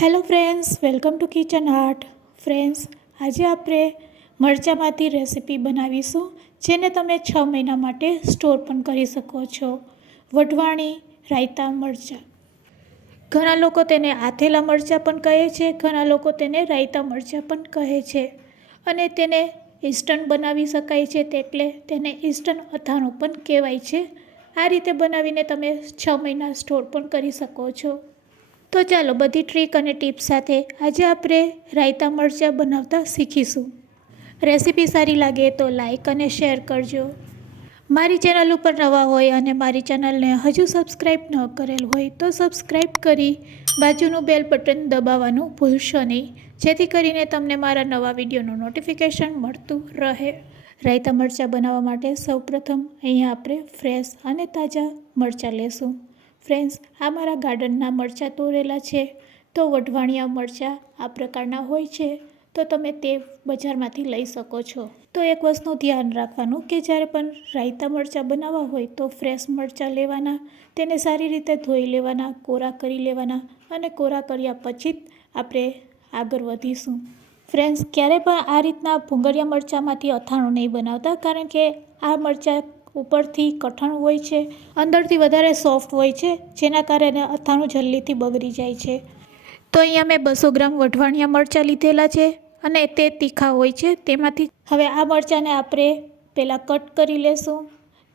Hello friends, welcome to kitchen art. Friends, આજે આપણે મરચાંમાંથી recipe બનાવીશું જેને તમે 6 મહિના માટે સ્ટોર પણ કરી શકો છો. વઢવાણી રાયતા મરચાં. ઘણા લોકો તેને આથેલા મરચાં પણ કહે છે, ઘણા લોકો તેને રાયતા મરચાં પણ કહે છે અને તેને ઇન્સ્ટન્ટ બનાવી શકાય છે, એટલે તેને ઇન્સ્ટન્ટ અથાણું પણ કહેવાય છે. આ રીતે બનાવીને તમે 6 મહિના સ્ટોર પણ કરી શકો છો. તો ચાલો બધી ટ્રીક અને ટિપ્સ સાથે આજે આપણે રાયતા મરચાં બનાવતા શીખીશું. રેસીપી સારી લાગે તો લાઈક અને શેર કરજો. મારી ચેનલ ઉપર નવા હોય અને મારી ચેનલને હજુ સબસ્ક્રાઈબ ન કરેલ હોય તો સબસ્ક્રાઈબ કરી બાજુનું બેલ બટન દબાવવાનું ભૂલશો નહીં, જેથી કરીને તમને મારા નવા વિડીયોનું નોટિફિકેશન મળતું રહે. રાયતા મરચાં બનાવવા માટે સૌપ્રથમ અહીંયા આપણે ફ્રેશ અને તાજા મરચાં લેશું. ફ્રેન્ડ્સ, આ મારા ગાર્ડનના મરચાં તોડેલા છે. તો વઢવાણિયા મરચાં આ પ્રકારના હોય છે, તો તમે તે બજારમાંથી લઈ શકો છો. તો એક વસ્તુ ધ્યાન રાખવાનું કે જ્યારે પણ રાયતા મરચાં બનાવવા હોય તો ફ્રેશ મરચાં લેવાના, તેને સારી રીતે ધોઈ લેવાના, કોરા કરી લેવાના અને કોરા કર્યા પછી જ આપણે આગળ વધીશું. ફ્રેન્ડ્સ, ક્યારે પણ આ રીતના ભૂંગળિયા મરચાંમાંથી અથાણું નહીં બનાવતા, કારણ કે આ મરચાં ઉપરથી કઠણ હોય છે, અંદરથી વધારે સોફ્ટ હોય છે, જેના કારણે અથાણું જલ્દીથી બગડી જાય છે. તો અહીંયા મેં 200 ગ્રામ વઢવાણિયા મરચાં લીધેલા છે અને તે તીખા હોય છે. તેમાંથી હવે આ મરચાંને આપણે પહેલાં કટ કરી લેશું.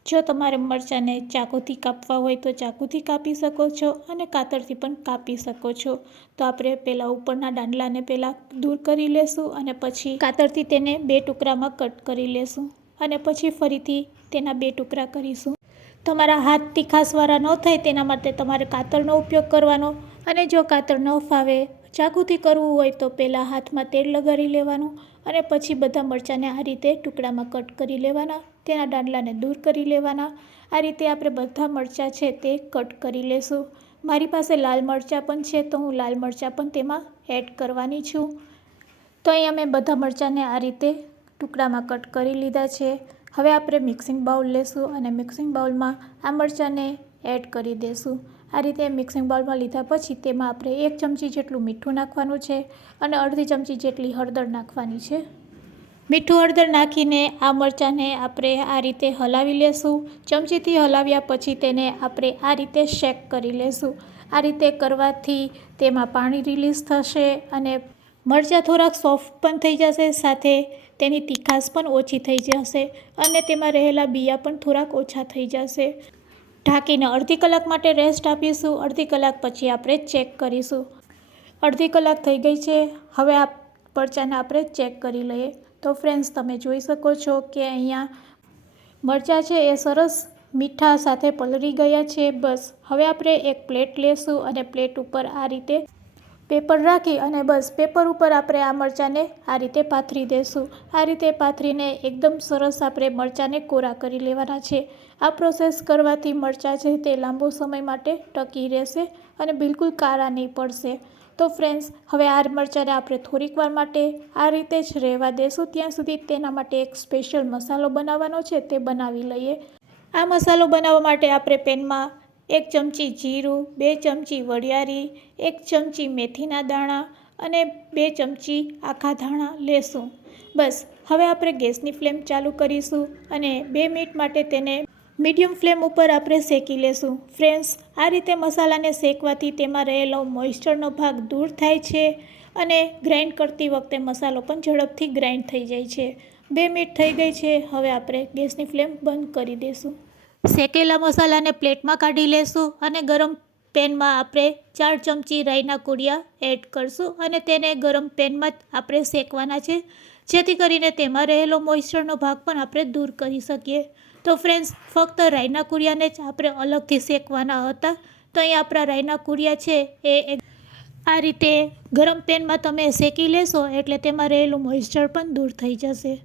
જો તમારે મરચાંને ચાકુથી કાપવા હોય તો ચાકુથી કાપી શકો છો અને કાતરથી પણ કાપી શકો છો. તો આપણે પહેલાં ઉપરના દાંડલાને પહેલાં દૂર કરી લેશું અને પછી કાતરથી તેને 2 ટુકડામાં કટ કરી લેશું અને પછી ફરીથી તેના 2 ટુકડા કરીશું. તમારા હાથ તીખાસવાળા ન થાય તેના માટે તમારે કાતરનો ઉપયોગ કરવાનો, અને જો કાતર ન ફાવે ચાકુથી કરવું હોય તો પહેલાં હાથમાં તેલ લગાડી લેવાનું અને પછી બધા મરચાંને આ રીતે ટુકડામાં કટ કરી લેવાના, તેના દાંડલાને દૂર કરી લેવાના. આ રીતે આપણે બધા મરચાં છે તે કટ કરી લેશું. મારી પાસે લાલ મરચાં પણ છે, તો હું લાલ મરચાં પણ તેમાં એડ કરવાની છું. તો અહીંયા મેં બધા મરચાંને આ રીતે ટુકડામાં કટ કરી લીધા છે. હવે આપણે મિક્સિંગ બાઉલ લેશું અને મિક્સિંગ બાઉલમાં આ મરચાંને એડ કરી દઈશું. આ રીતે મિક્સિંગ બાઉલમાં લીધા પછી તેમાં આપણે 1 ચમચી જેટલું મીઠું નાખવાનું છે અને અડધી ચમચી જેટલી હળદર નાખવાની છે. મીઠું હળદર નાખીને આ મરચાંને આપણે આ રીતે હલાવી લેશું. ચમચીથી હલાવ્યા પછી તેને આપણે આ રીતે શેક કરી લેશું. આ રીતે કરવાથી તેમાં પાણી રિલીઝ થશે અને મરચાં થોડાક સોફ્ટ પણ થઈ જશે, સાથે તેની તીખાશ પણ ઓછી થઈ જશે અને તેમાં રહેલા બિયા પણ થોડાક ઓછા થઈ જશે. ઢાંકીને અડધી કલાક માટે રેસ્ટ આપીશું. અડધી કલાક પછી આપણે ચેક કરીશું. અડધી કલાક થઈ ગઈ છે. હવે આ મરચાંને આપણે ચેક કરી લઈએ. તો ફ્રેન્ડ્સ, તમે જોઈ શકો છો કે અહીંયા મરચાં છે એ સરસ મીઠા સાથે પલળી ગયા છે. બસ હવે આપણે એક પ્લેટ લેશું અને પ્લેટ ઉપર આ રીતે પેપર રાખી અને બસ પેપર ઉપર આપણે આ મરચાંને આ રીતે પાથરી દઈશું. આ રીતે પાથરીને એકદમ સરસ આપણે મરચાંને કોરા કરી લેવાના છે. આ પ્રોસેસ કરવાથી મરચાં છે તે લાંબો સમય માટે ટકી રહેશે અને બિલકુલ કાળા નહીં પડશે. તો ફ્રેન્ડ્સ, હવે આ મરચાંને આપણે થોડીક વાર માટે આ રીતે જ રહેવા દેશું. ત્યાં સુધી તેના માટે એક સ્પેશિયલ મસાલો બનાવવાનો છે, તે બનાવી લઈએ. આ મસાલો બનાવવા માટે આપણે પેનમાં 1 ચમચી જીરું, 2 ચમચી વરિયાળી, 1 ચમચી મેથીના દાણા અને 2 ચમચી આખા ધાણા લેશું. બસ હવે આપણે ગેસની ફ્લેમ ચાલુ કરીશું અને 2 મિનિટ માટે તેને મીડિયમ ફ્લેમ ઉપર આપણે શેકી લેશું. ફ્રેન્ડ્સ, આ રીતે મસાલાને શેકવાથી તેમાં રહેલો મોઇસ્ચરનો ભાગ દૂર થાય છે અને ગ્રાઇન્ડ કરતી વખતે મસાલો પણ ઝડપથી ગ્રાઇન્ડ થઈ જાય છે. 2 મિનિટ થઈ ગઈ છે. હવે આપણે ગેસની ફ્લેમ બંધ કરી દઈશું. શેકેલા મસાલાને પ્લેટમાં કાઢી લેશું અને ગરમ પેનમાં આપણે 4 ચમચી રાઈના કૂડિયા એડ કરશું અને તેને ગરમ પેનમાં જ આપણે શેકવાના છે, જેથી કરીને તેમાં રહેલો મોઇસ્ચરનો ભાગ પણ આપણે દૂર કરી શકીએ. તો ફ્રેન્ડ્સ, ફક્ત રાઈના કૂડિયાને જ આપણે અલગથી શેકવાના હતા. તો અહીં આપણા રાઈના કૂડિયા છે એ આ રીતે ગરમ પેનમાં તમે શેકી લેશો એટલે તેમાં રહેલું મોઇસ્ચર પણ દૂર થઈ જશે.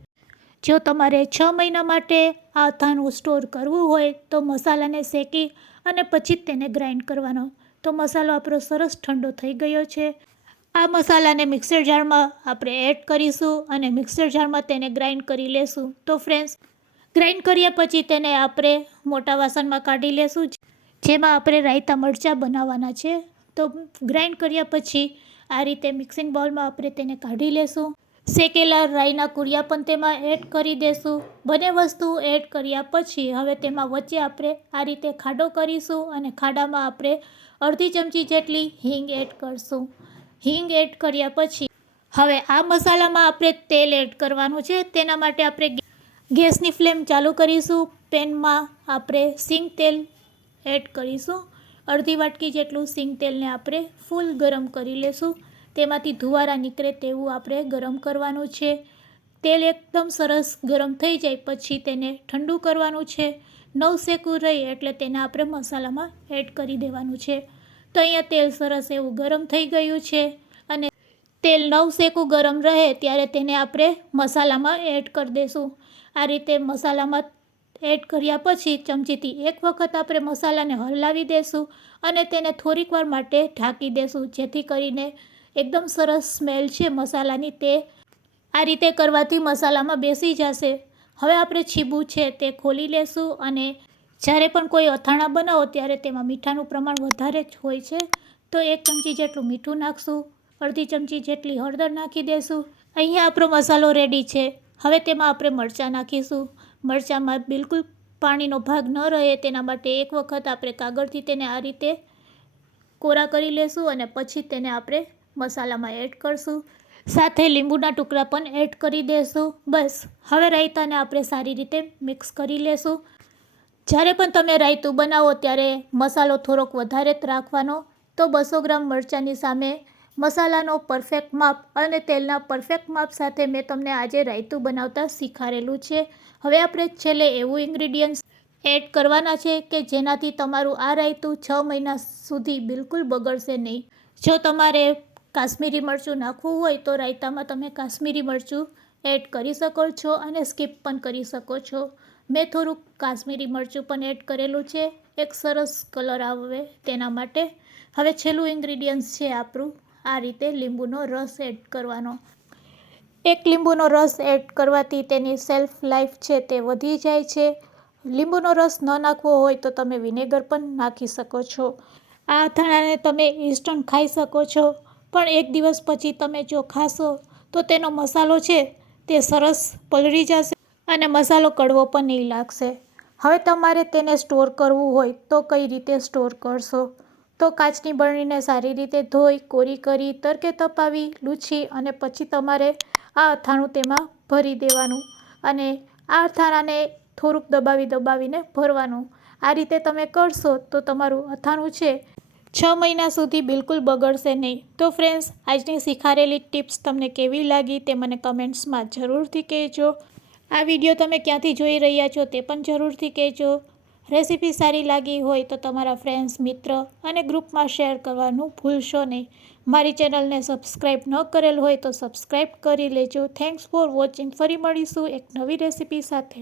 જો તમારે 6 મહિના માટે આ અથાણું સ્ટોર કરવું હોય તો મસાલાને શેકી અને પછી જ તેને ગ્રાઇન્ડ કરવાનો. તો મસાલો આપણો સરસ ઠંડો થઈ ગયો છે. આ મસાલાને મિક્સર જારમાં આપણે એડ કરીશું અને મિક્સર જારમાં તેને ગ્રાઇન્ડ કરી લેશું. તો ફ્રેન્ડ્સ, ગ્રાઇન્ડ કર્યા પછી તેને આપણે મોટા વાસણમાં કાઢી લેશું, જેમાં આપણે રાયતા મરચાં બનાવવાના છે. તો ગ્રાઇન્ડ કર્યા પછી આ રીતે મિક્સિંગ બાઉલમાં આપણે તેને કાઢી લેશું. શેકેલા રાઈના કુરિયા પણ તેમાં એડ કરી દેશું. બંને વસ્તુ એડ કર્યા પછી હવે તેમાં વચ્ચે આપણે આ રીતે ખાડો કરીશું અને ખાડામાં આપણે અડધી ચમચી જેટલી હિંગ એડ કરશું. હિંગ એડ કર્યા પછી હવે આ મસાલામાં આપણે તેલ એડ કરવાનું છે. તેના માટે આપણે ગેસની ફ્લેમ ચાલુ કરીશું. પેનમાં આપણે સિંગ તેલ એડ કરીશું. અડધી વાટકી જેટલું સિંગ તેલને આપણે ફૂલ ગરમ કરી લેશું. તેમાંથી ધુવારા નીકળે તેવું આપણે ગરમ કરવાનું છે. તેલ એકદમ સરસ ગરમ થઈ જાય પછી તેને ઠંડુ કરવાનું છે. નવશેકું રહે એટલે તેને આપણે મસાલામાં એડ કરી દેવાનું છે. તો અહીંયા તેલ સરસ એવું ગરમ થઈ ગયું છે અને તેલ નવશેકું ગરમ રહે ત્યારે તેને આપણે મસાલામાં એડ કરી દઈશું. આ રીતે મસાલામાં એડ કર્યા પછી ચમચીથી એક વખત આપણે મસાલાને હલાવી દેશું અને તેને થોડીક વાર માટે ઢાંકી દેશું, જેથી કરીને એકદમ સરસ સ્મેલ છે મસાલાની તે આ રીતે કરવાથી મસાલામાં બેસી જશે. હવે આપણે છીબું છે તે ખોલી લેશું અને જ્યારે પણ કોઈ અથાણાં બનાવો ત્યારે તેમાં મીઠાનું પ્રમાણ વધારે જ હોય છે. તો 1 ચમચી જેટલું મીઠું નાખશું. અડધી ચમચી જેટલી હળદર નાખી દેશું. અહીંયા આપણો મસાલો રેડી છે. હવે તેમાં આપણે મરચાં નાખીશું. મરચાંમાં બિલકુલ પાણીનો ભાગ ન રહે તેના માટે એક વખત આપણે કાગળથી તેને આ રીતે કોરા કરી લેશું અને પછી તેને આપણે મસાલામાં એડ કરશું. સાથે લીંબુના ટુકડા પણ એડ કરી દેશું. બસ હવે રાયતાને આપણે સારી રીતે મિક્સ કરી લેશું. જ્યારે પણ તમે રાયતું બનાવો ત્યારે મસાલો થોડોક વધારે જ રાખવાનો. તો 200 ગ્રામ મરચાંની સામે મસાલાનો પરફેક્ટ માપ અને તેલના પરફેક્ટ માપ સાથે મેં તમને આજે રાયતું બનાવતા શીખવાડેલું છે. હવે આપણે છેલ્લે એવું ઇન્ગ્રીડિયન્ટ્સ એડ કરવાના છે કે જેનાથી તમારું આ રાયતું 6 મહિના સુધી બિલકુલ બગડશે નહીં. જો તમારે કાશ્મીરી મરચું નાખવું હોય તો રાયતામાં તમે કાશ્મીરી મરચું એડ કરી શકો છો અને સ્કીપ પણ કરી શકો છો. મેં થોડુંક કાશ્મીરી મરચું પણ એડ કરેલું છે, એક સરસ કલર આવે તેના માટે. હવે છેલ્લું ઇન્ગ્રીડિયન્ટ્સ છે આપણું આ રીતે લીંબુનો રસ એડ કરવાનો. એક લીંબુનો રસ એડ કરવાથી તેની સેલ્ફ લાઈફ છે તે વધી જાય છે. લીંબુનો રસ ન નાખવો હોય તો તમે વિનેગર પણ નાખી શકો છો. આ અથાણાને તમે ઇન્સ્ટન્ટ ખાઈ શકો છો, પણ એક દિવસ પછી તમે જો ખાશો તો તેનો મસાલો છે તે સરસ પલળી જશે અને મસાલો કડવો પણ નહીં લાગશે. હવે તમારે તેને સ્ટોર કરવું હોય તો કઈ રીતે સ્ટોર કરશો? તો કાચની બરણીને સારી રીતે ધોઈ કોરી કરી તરકે તપાવી લૂછી અને પછી તમારે આ અથાણું તેમાં ભરી દેવાનું અને આ અથાણાને થોડુંક દબાવીને ભરવાનું. આ રીતે તમે કરશો તો તમારું અથાણું છે 6 મહિના સુધી બિલકુલ બગડશે નહીં. તો ફ્રેન્ડ્સ, આજની શીખાડેલી ટિપ્સ તમને કેવી લાગી તે મને કમેન્ટ્સમાં જરૂરથી કહેજો. આ વિડીયો તમે ક્યાંથી જોઈ રહ્યા છો તે પણ જરૂરથી કહેજો. રેસીપી સારી લાગી હોય તો તમારા ફ્રેન્ડ્સ, મિત્ર અને ગ્રુપમાં શેર કરવાનું ભૂલશો નહીં. મારી ચેનલને સબસ્ક્રાઈબ ન કરેલ હોય તો સબસ્ક્રાઈબ કરી લેજો. Thanks for watching. ફરી મળીશું એક નવી રેસીપી સાથે.